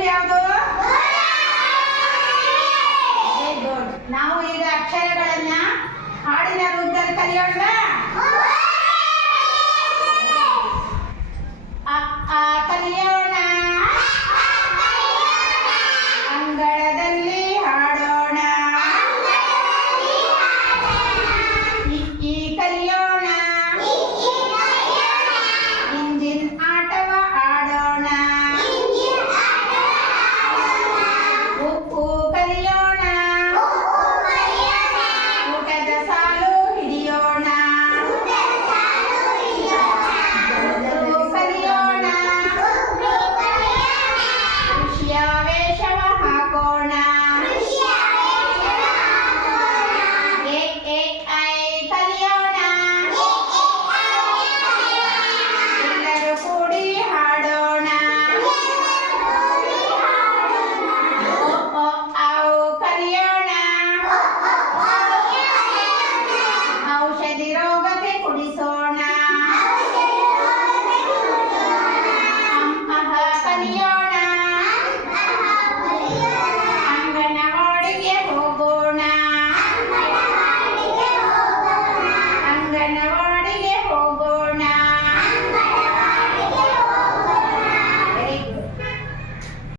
ಯಾವುದು? ನಾವು ಈಗ ಅಕ್ಷರಗಳನ್ನ ಹಾಡಿನ ರೂಪದಲ್ಲಿ ಕಲಿಯೋಣ.